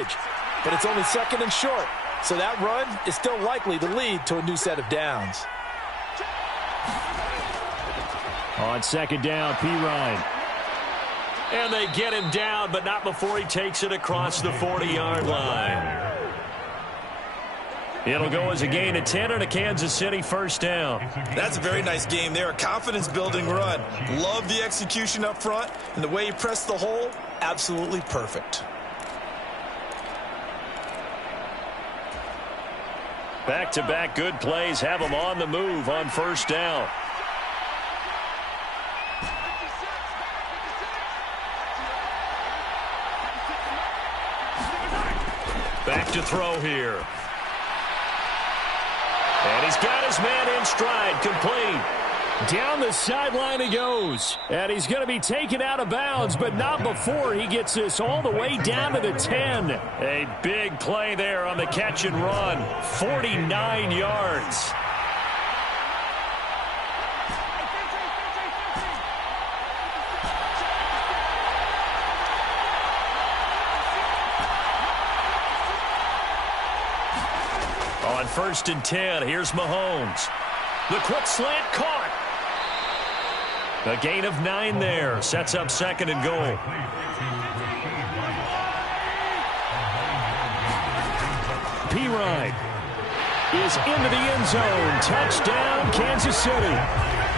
yardage. But it's only second and short, so that run is still likely to lead to a new set of downs. On second down, P-Ryan. And they get him down, but not before he takes it across the 40-yard line. It'll go as a gain of 10 and a Kansas City first down. That's a very nice game there. A confidence-building run. Love the execution up front, and the way he pressed the hole, absolutely perfect. Back-to-back good plays have him on the move on first down. Back to throw here. And he's got his man in stride, complete. Down the sideline he goes. And he's going to be taken out of bounds, but not before he gets this all the way down to the 10. A big play there on the catch and run. 49 yards. On first and 10, here's Mahomes. The quick slant caught. A gain of 9 there. Sets up second and goal. P-Ryan is into the end zone. Touchdown, Kansas City.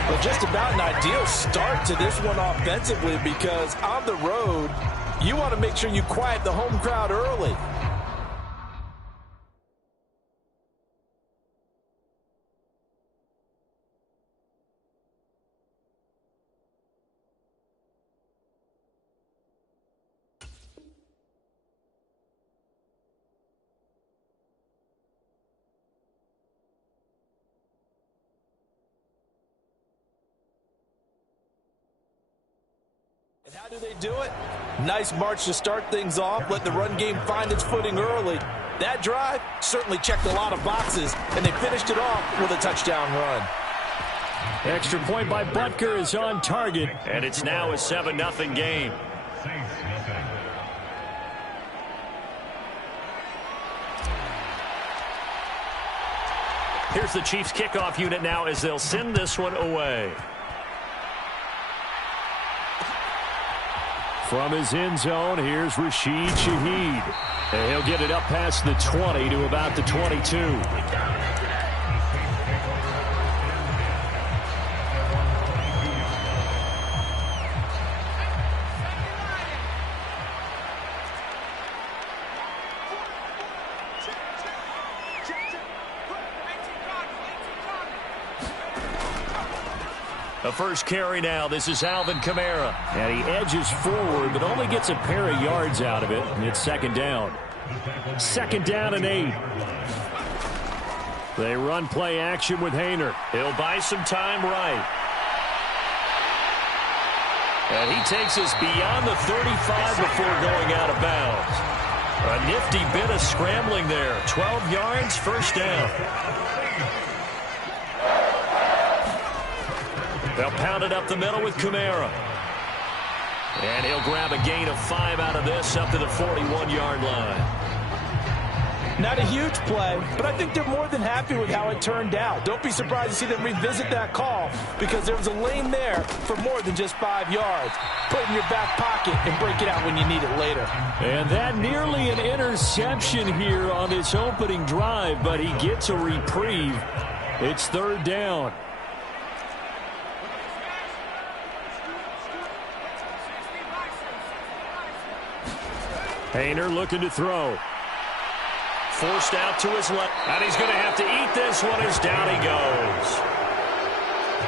Well, just about an ideal start to this one offensively, because on the road, you want to make sure you quiet the home crowd early. And how do they do it? Nice march to start things off. Let the run game find its footing early. That drive certainly checked a lot of boxes, and they finished it off with a touchdown run. Extra point by Butker is on target. And it's now a 7-0 game. Here's the Chiefs kickoff unit now as they'll send this one away. From his end zone, here's Rashid Shaheed. And he'll get it up past the 20 to about the 22. The first carry now. This is Alvin Kamara. And he edges forward, but only gets a pair of yards out of it. And it's second down. Second down and 8. They run play action with Hayner. He'll buy some time right. And he takes us beyond the 35 before going out of bounds. A nifty bit of scrambling there. 12 yards, first down. They'll pound it up the middle with Kamara. And he'll grab a gain of 5 out of this up to the 41-yard line. Not a huge play, but I think they're more than happy with how it turned out. Don't be surprised to see them revisit that call, because there was a lane there for more than just 5 yards. Put it in your back pocket and break it out when you need it later. And that nearly an interception here on this opening drive, but he gets a reprieve. It's third down. Hayner looking to throw. Forced out to his left. And he's going to have to eat this one as down he goes.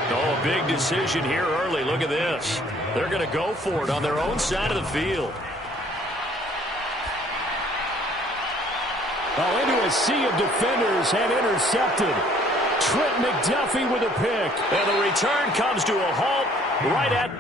Oh, a big decision here early. Look at this. They're going to go for it on their own side of the field. Oh, into a sea of defenders and intercepted. Trent McDuffie with a pick. And the return comes to a halt right at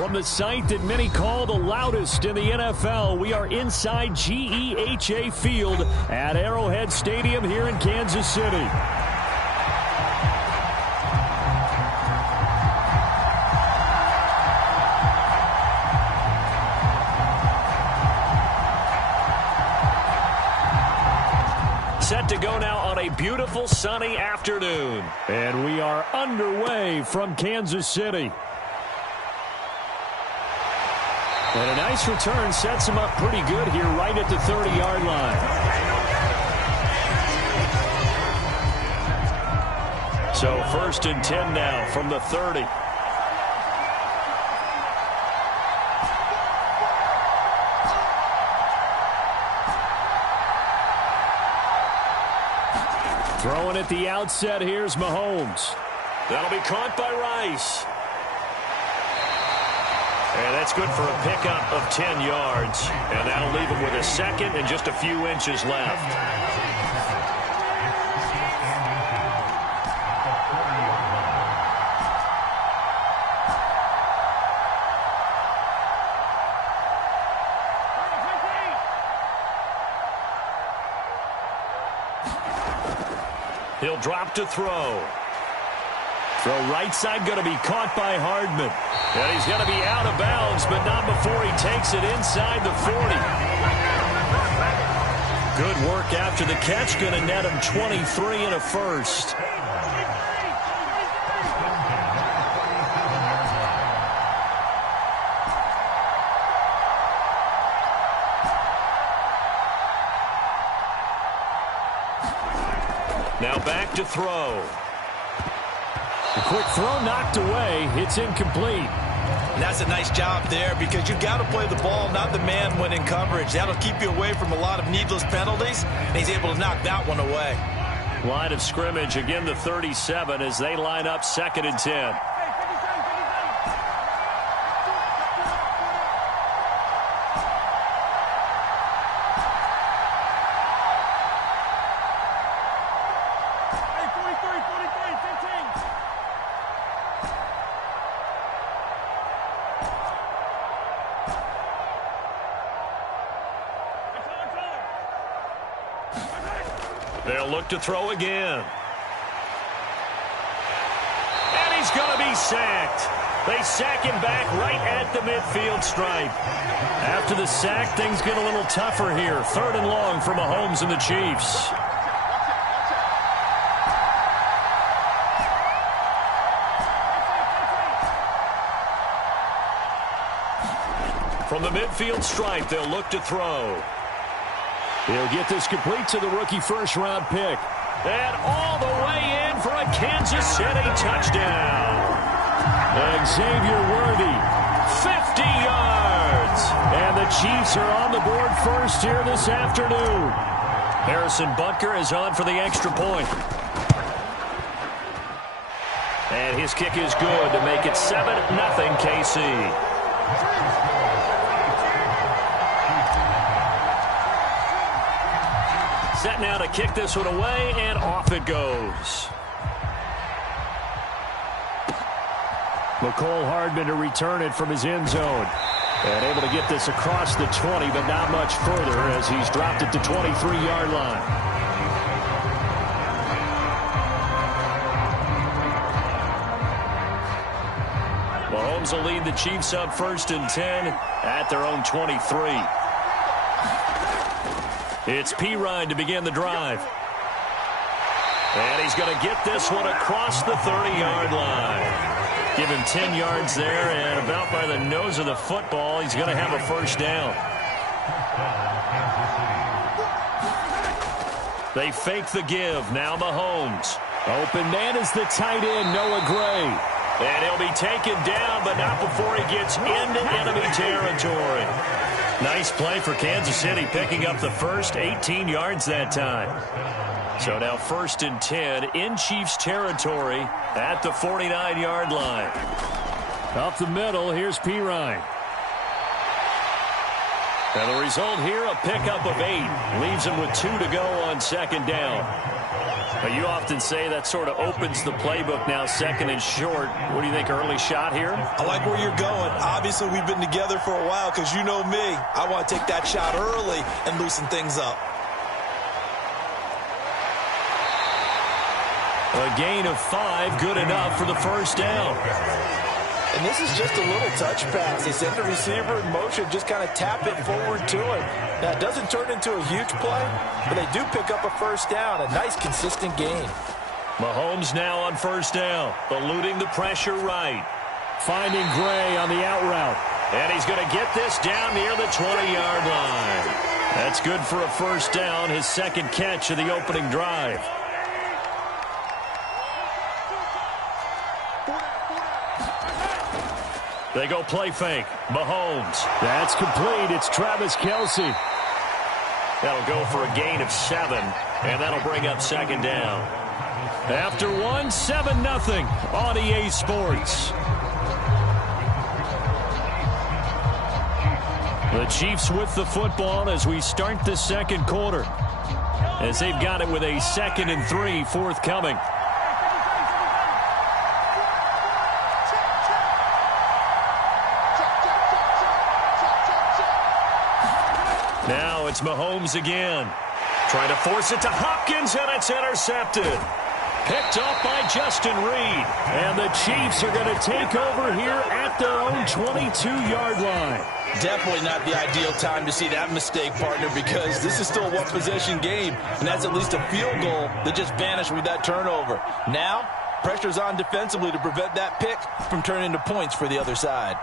From the site that many call the loudest in the NFL, we are inside GEHA Field at Arrowhead Stadium here in Kansas City. Set to go now on a beautiful sunny afternoon. And we are underway from Kansas City. And a nice return sets him up pretty good here right at the 30-yard line. So 1st and 10 now from the 30. Throwing at the outset, here's Mahomes. That'll be caught by Rice. And that's good for a pickup of 10 yards. And that'll leave him with a second and just a few inches left. He'll drop to throw. Throw right side going to be caught by Hardman. And he's going to be out of bounds, but not before he takes it inside the 40. Good work after the catch. Going to net him 23 and a first. Now back to throw. A quick throw knocked away. It's incomplete. And that's a nice job there because you've got to play the ball, not the man when in coverage. That'll keep you away from a lot of needless penalties, and he's able to knock that one away. Line of scrimmage, again the 37 as they line up 2nd and 10. They'll look to throw again. And he's going to be sacked. They sack him back right at the midfield stripe. After the sack, things get a little tougher here. 3rd and long for Mahomes and the Chiefs. From the midfield stripe, they'll look to throw. He'll get this complete to the rookie first-round pick. And all the way in for a Kansas City touchdown. Xavier Worthy, 50 yards. And the Chiefs are on the board first here this afternoon. Harrison Butker is on for the extra point. And his kick is good to make it 7-0 KC. Set now to kick this one away, and off it goes. McCole Hardman to return it from his end zone. And able to get this across the 20, but not much further as he's dropped it to 23-yard line. Mahomes will lead the Chiefs up 1st and 10 at their own 23. It's Pirine to begin the drive. And he's going to get this one across the 30-yard line. Give him 10 yards there, and about by the nose of the football, he's going to have a first down. They fake the give. Now Mahomes. Open man is the tight end, Noah Gray. And he'll be taken down, but not before he gets into enemy territory. Nice play for Kansas City, picking up the first 18 yards that time. So now 1st and 10 in Chiefs territory at the 49-yard line. Up the middle, here's Pirine. And the result here, a pickup of 8. Leaves him with 2 to go on second down. But you often say that sort of opens the playbook now, second and short. What do you think, early shot here? I like where you're going. Obviously, we've been together for a while because you know me. I want to take that shot early and loosen things up. A gain of 5, good enough for the first down. And this is just a little touch pass. They send the receiver in motion, just kind of tap it forward to him. Now, it doesn't turn into a huge play, but they do pick up a first down. A nice, consistent gain. Mahomes now on first down, eluding the pressure right. Finding Gray on the out route. And he's going to get this down near the 20-yard line. That's good for a first down, his second catch of the opening drive. They go play fake. Mahomes. That's complete. It's Travis Kelce. That'll go for a gain of 7, and that'll bring up second down. After 1, 7-0 on EA Sports. The Chiefs with the football as we start the second quarter, as they've got it with a 2nd and 3 forthcoming. Now it's Mahomes again. Trying to force it to Hopkins, and it's intercepted. Picked off by Justin Reed. And the Chiefs are going to take over here at their own 22-yard line. Definitely not the ideal time to see that mistake, partner, because this is still a one-possession game, and that's at least a field goal that just vanished with that turnover. Now, pressure's on defensively to prevent that pick from turning into points for the other side.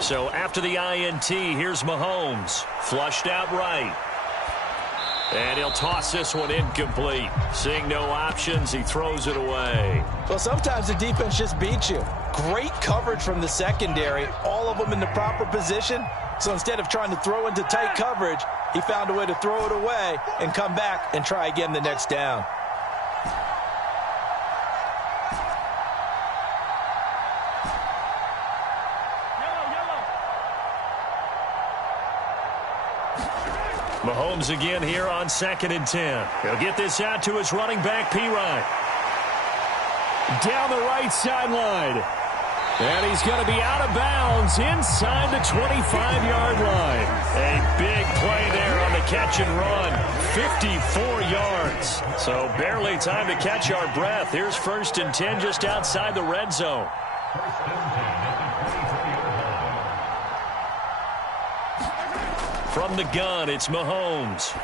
So after the INT, here's Mahomes. Flushed out right. And he'll toss this one incomplete. Seeing no options, he throws it away. Well, sometimes the defense just beats you. Great coverage from the secondary, all of them in the proper position. So instead of trying to throw into tight coverage, he found a way to throw it away and come back and try again the next down. Mahomes again here on 2nd and 10. He'll get this out to his running back, P-Ryan. Down the right sideline. And he's going to be out of bounds inside the 25-yard line. A big play there on the catch and run. 54 yards. So barely time to catch our breath. Here's 1st and 10 just outside the red zone. From the gun, it's Mahomes.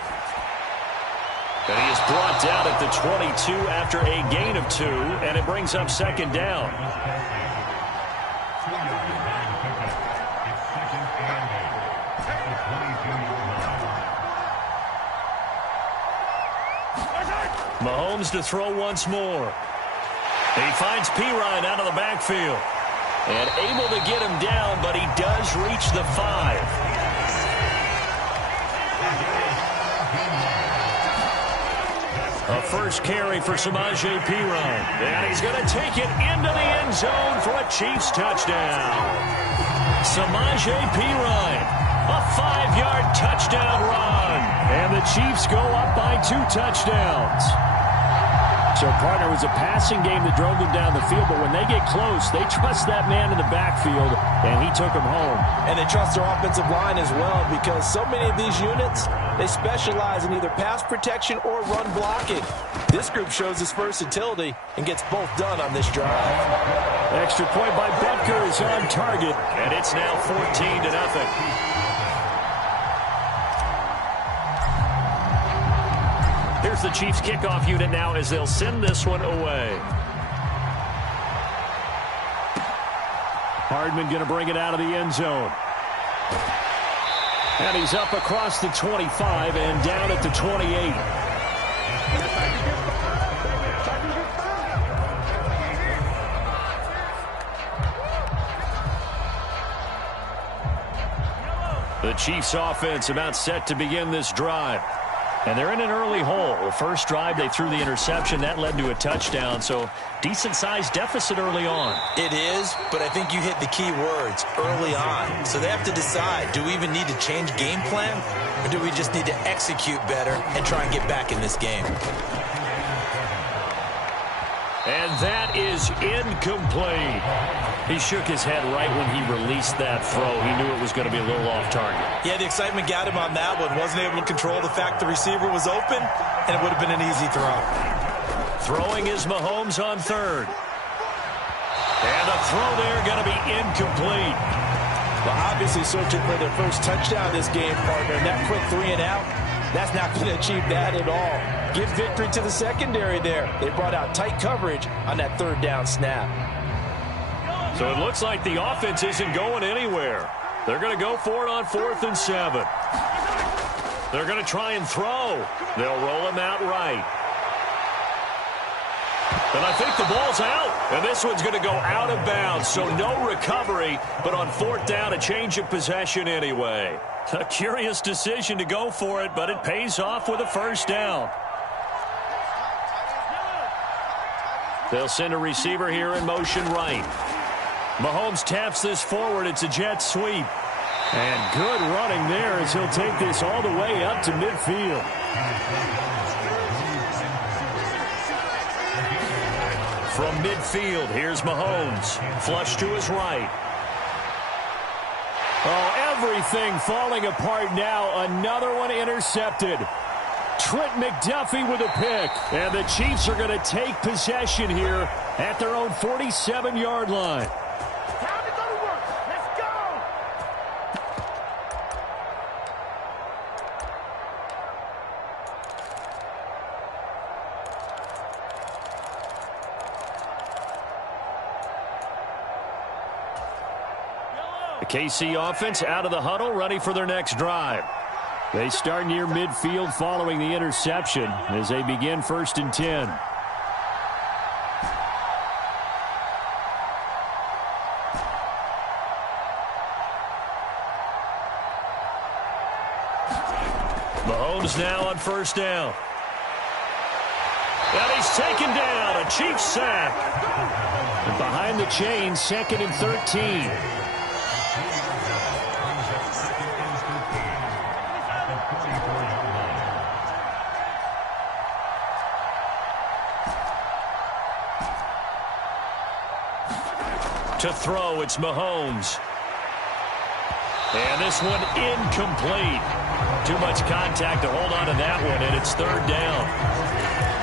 And he is brought down at the 22 after a gain of 2, and it brings up second down. Mahomes to throw once more. He finds P-Ryan out of the backfield. And able to get him down, but he does reach the 5. A first carry for Samaje P-Ryan. And he's going to take it into the end zone for a Chiefs touchdown. Samaje P-Ryan, a 5-yard touchdown run. And the Chiefs go up by 2 touchdowns. So, partner, it was a passing game that drove them down the field, but when they get close, they trust that man in the backfield, and he took them home. And they trust their offensive line as well, because so many of these units, they specialize in either pass protection or run blocking. This group shows its versatility and gets both done on this drive. Extra point by Butker is on target. And it's now 14-0. Here's the Chiefs kickoff unit now as they'll send this one away. Hardman going to bring it out of the end zone. And he's up across the 25 and down at the 28. The Chiefs offense about set to begin this drive. And they're in an early hole. The first drive, they threw the interception. That led to a touchdown. So decent-sized deficit early on. It is, but I think you hit the key words, early on. So they have to decide, do we even need to change game plan? Or do we just need to execute better and try and get back in this game? And that is incomplete. He shook his head right when he released that throw. He knew it was going to be a little off target. Yeah, the excitement got him on that one. Wasn't able to control the fact the receiver was open, and it would have been an easy throw. Throwing is Mahomes on third. And a throw there going to be incomplete. Well, obviously searching for their first touchdown this game, partner. And that quick 3 and out, that's not going to achieve that at all. Give victory to the secondary there. They brought out tight coverage on that third down snap. So it looks like the offense isn't going anywhere. They're going to go for it on 4th and 7. They're going to try and throw. They'll roll him out right. And I think the ball's out. And this one's going to go out of bounds. So no recovery, but on 4th down, a change of possession anyway. A curious decision to go for it, but it pays off with a first down. They'll send a receiver here in motion right. Mahomes taps this forward. It's a jet sweep. And good running there as he'll take this all the way up to midfield. From midfield, here's Mahomes. Flush to his right. Oh, everything falling apart now. Another one intercepted. Trent McDuffie with a pick. And the Chiefs are going to take possession here at their own 47-yard line. The KC offense out of the huddle, ready for their next drive. They start near midfield following the interception as they begin 1st and 10. Mahomes now on 1st down. And he's taken down. A Chiefs sack. And behind the chains, 2nd and 13. To throw, it's Mahomes. And this one incomplete. Too much contact to hold on to that one, and it's 3rd down.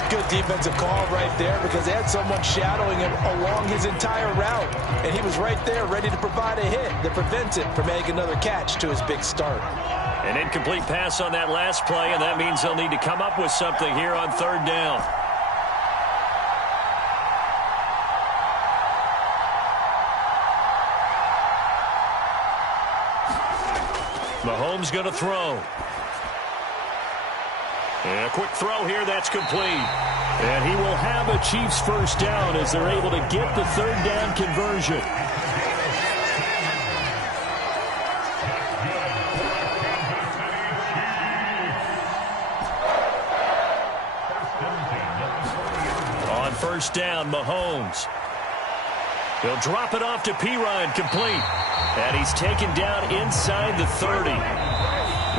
Good defensive call right there because they had someone shadowing him along his entire route. And he was right there ready to provide a hit that prevents him from making another catch to his big start. An incomplete pass on that last play, and that means they'll need to come up with something here on 3rd down. Mahomes going to throw. And a quick throw here, that's complete. And he will have a Chiefs first down as they're able to get the 3rd down conversion. On 1st down, Mahomes. He'll drop it off to P-Ryan, complete. And he's taken down inside the 30.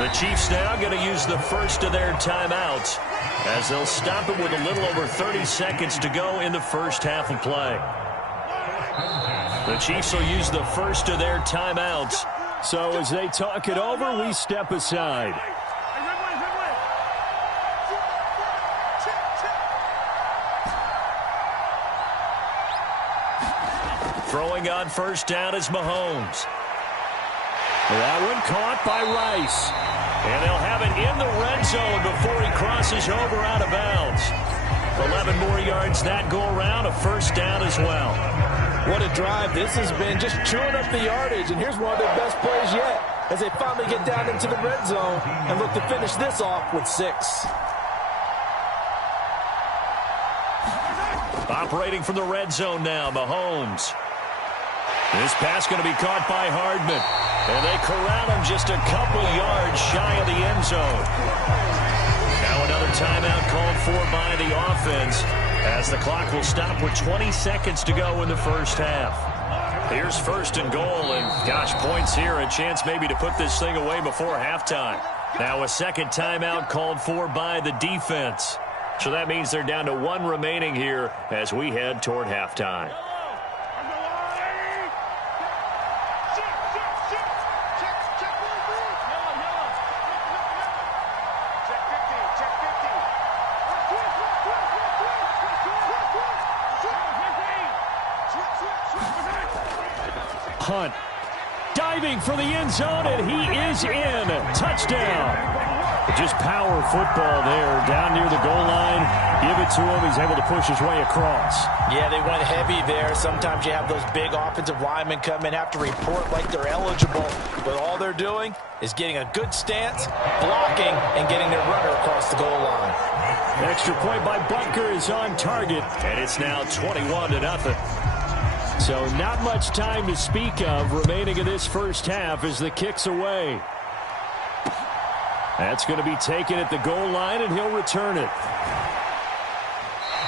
The Chiefs now going to use the first of their timeouts as they'll stop it with a little over 30 seconds to go in the first half of play. The Chiefs will use the first of their timeouts. So as they talk it over, we step aside. Throwing on 1st down is Mahomes. That one caught by Rice. And they'll have it in the red zone before he crosses over out of bounds. 11 more yards that go around, a first down as well. What a drive this has been, just chewing up the yardage. And here's one of their best plays yet as they finally get down into the red zone and look to finish this off with 6. Operating from the red zone now, Mahomes. This pass going to be caught by Hardman. And they corral him just a couple yards shy of the end zone. Now timeout called for by the offense as the clock will stop with 20 seconds to go in the first half. Here's first and goal, and gosh, points here, a chance maybe to put this thing away before halftime. Now a second timeout called for by the defense. So that means they're down to one remaining here as we head toward halftime. Hunt diving for the end zone, and he is in. Touchdown. Just power football there down near the goal line. Give it to him. He's able to push his way across. Yeah, they went heavy there. Sometimes you have those big offensive linemen come in, have to report like they're eligible. But all they're doing is getting a good stance, blocking, and getting their runner across the goal line. Extra point by Bunker is on target. And it's now 21-0. So not much time to speak of remaining in this first half as the kick's away. That's going to be taken at the goal line, and he'll return it.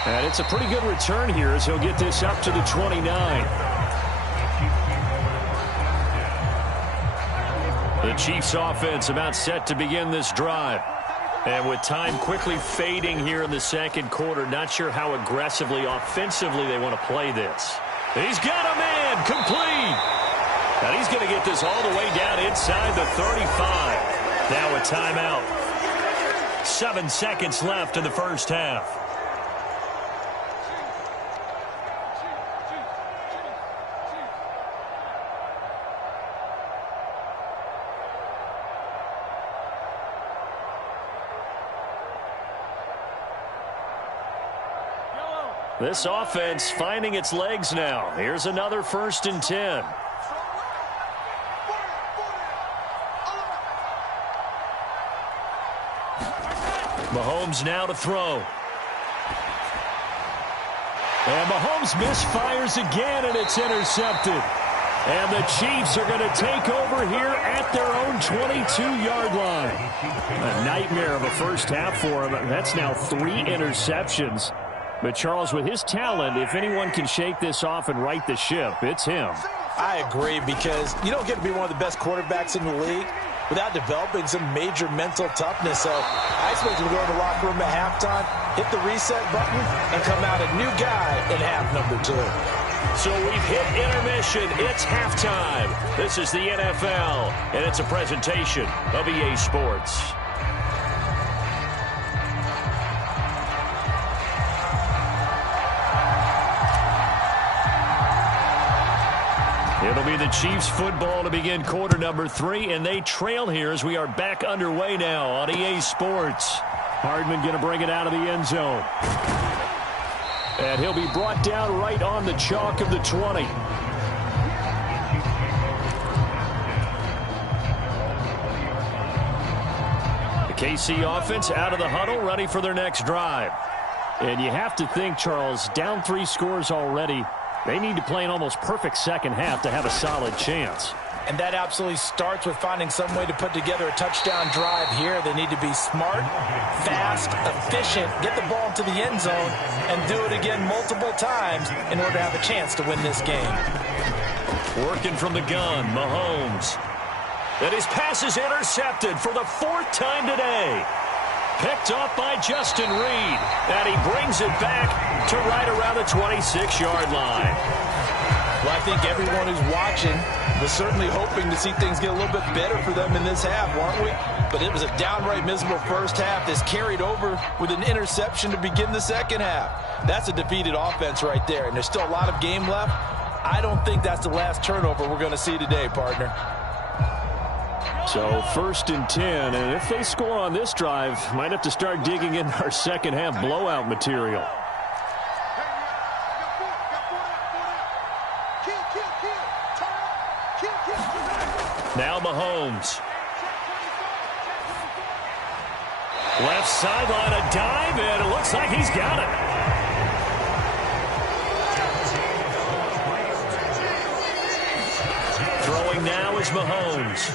And it's a pretty good return here as he'll get this up to the 29. The Chiefs offense about set to begin this drive. And with time quickly fading here in the second quarter, not sure how aggressively, offensively they want to play this. He's got a man complete. And he's going to get this all the way down inside the 35. Now a timeout. 7 seconds left in the first half. This offense finding its legs now. Here's another 1st and 10. Mahomes now to throw. And Mahomes misfires again, and it's intercepted. And the Chiefs are going to take over here at their own 22-yard line. A nightmare of a first half for him. That's now 3 interceptions. But, Charles, with his talent, if anyone can shake this off and right the ship, it's him. I agree, because you don't get to be one of the best quarterbacks in the league without developing some major mental toughness. So I expect him to go in the locker room at halftime, hit the reset button, and come out a new guy in half number 2. So we've hit intermission. It's halftime. This is the NFL, and it's a presentation of EA Sports. It'll be the Chiefs football to begin quarter number 3, and they trail here as we are back underway now on EA Sports. Hardman going to bring it out of the end zone. And he'll be brought down right on the chalk of the 20. The KC offense out of the huddle, ready for their next drive. And you have to think, Charles, down 3 scores already. They need to play an almost perfect second half to have a solid chance. And that absolutely starts with finding some way to put together a touchdown drive here. They need to be smart, fast, efficient, get the ball into the end zone, and do it again multiple times in order to have a chance to win this game. Working from the gun, Mahomes. And his pass is intercepted for the 4th time today. Picked off by Justin Reed. And he brings it back to right around the 26-yard line. Well, I think everyone who's watching was certainly hoping to see things get a little bit better for them in this half, weren't we? But it was a downright miserable first half that's carried over with an interception to begin the second half. That's a defeated offense right there, and there's still a lot of game left. I don't think that's the last turnover we're going to see today, partner. So 1st and 10, and if they score on this drive, might have to start digging in our second half blowout material. Now Mahomes. Left sideline, a dive, and it looks like he's got it. Throwing now is Mahomes.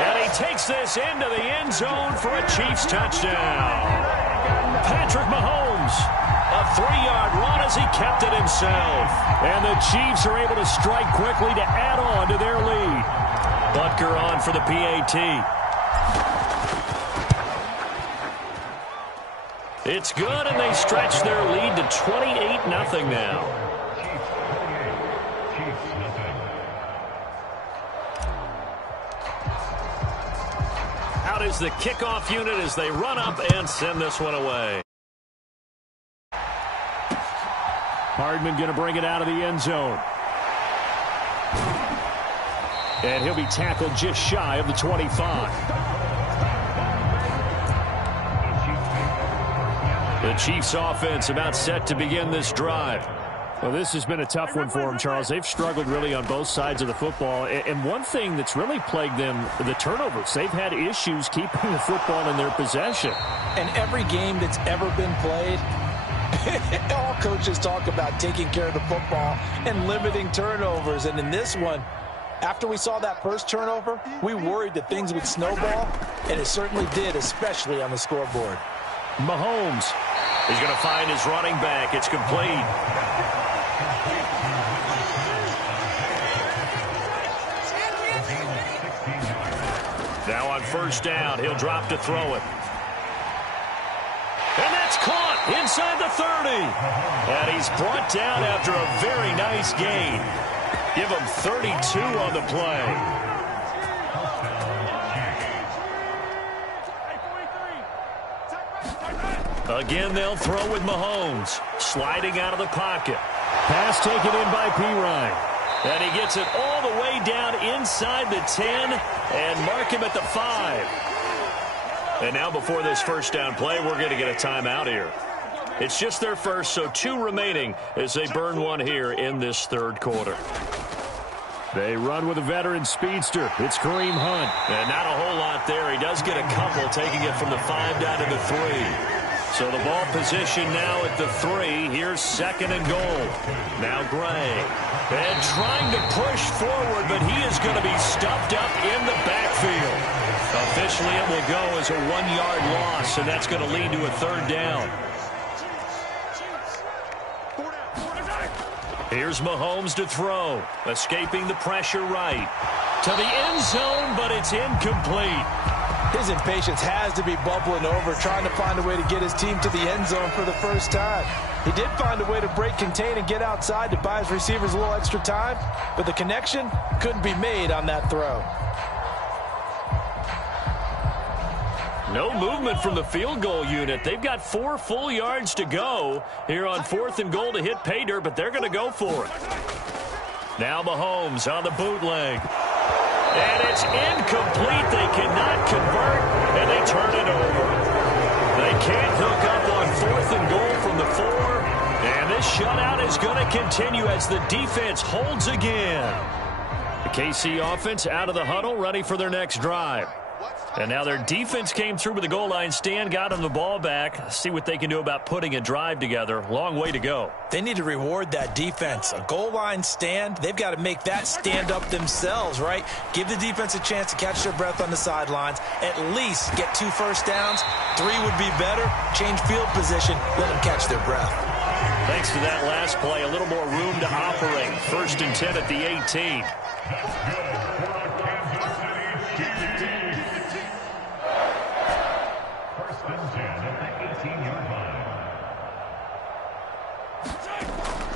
And he takes this into the end zone for a Chiefs touchdown. Patrick Mahomes, a 3-yard run as he kept it himself. And the Chiefs are able to strike quickly to add on to their lead. Butker on for the PAT. It's good, and they stretch their lead to 28-0 now. Out is the kickoff unit as they run up and send this one away. Hardman going to bring it out of the end zone. And he'll be tackled just shy of the 25. The Chiefs offense about set to begin this drive. Well, this has been a tough one for them, Charles. They've struggled really on both sides of the football. And one thing that's really plagued them, the turnovers. They've had issues keeping the football in their possession. And every game that's ever been played, all coaches talk about taking care of the football and limiting turnovers. And in this one, after we saw that first turnover, we worried that things would snowball, and it certainly did, especially on the scoreboard. Mahomes is going to find his running back. It's complete. Now on first down, he'll drop to throw it. And that's caught inside the 30. And he's brought down after a very nice gain. Give him 32 on the play. Again, they'll throw with Mahomes. Sliding out of the pocket. Pass taken in by Pirine. And he gets it all the way down inside the 10 and mark him at the 5. And now before this first down play, we're going to get a timeout here. It's just their first, so 2 remaining as they burn one here in this third quarter. They run with a veteran speedster. It's Kareem Hunt. And not a whole lot there. He does get a couple, taking it from the 5 down to the 3. So the ball position now at the 3. Here's second and goal. Now Gray. And trying to push forward, but he is going to be stuffed up in the backfield. Officially, it will go as a 1-yard loss, and that's going to lead to a third down. Here's Mahomes to throw. Escaping the pressure right. To the end zone, but it's incomplete. His impatience has to be bubbling over, trying to find a way to get his team to the end zone for the first time. He did find a way to break contain and get outside to buy his receivers a little extra time, but the connection couldn't be made on that throw. No movement from the field goal unit. They've got 4 full yards to go here on 4th and goal to hit pay dirt, but they're going to go for it. Now Mahomes on the bootleg. And it's incomplete. They cannot convert, and they turn it over. They can't hook up on 4th and goal from the 4. And this shutout is going to continue as the defense holds again. The KC offense out of the huddle, ready for their next drive. And now their defense came through with the goal line stand, got them the ball back. See what they can do about putting a drive together. Long way to go. They need to reward that defense. A goal line stand, they've got to make that stand up themselves, right? Give the defense a chance to catch their breath on the sidelines. At least get 2 first downs. 3 would be better. Change field position. Let them catch their breath. Thanks to that last play, a little more room to operate. 1st and 10 at the 18.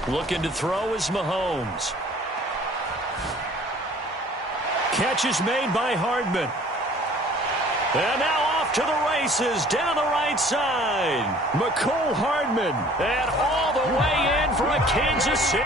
Looking to throw is Mahomes. Catch is made by Hardman. And now off to the races down the right side. McCole Hardman. And all the way in for a Kansas City.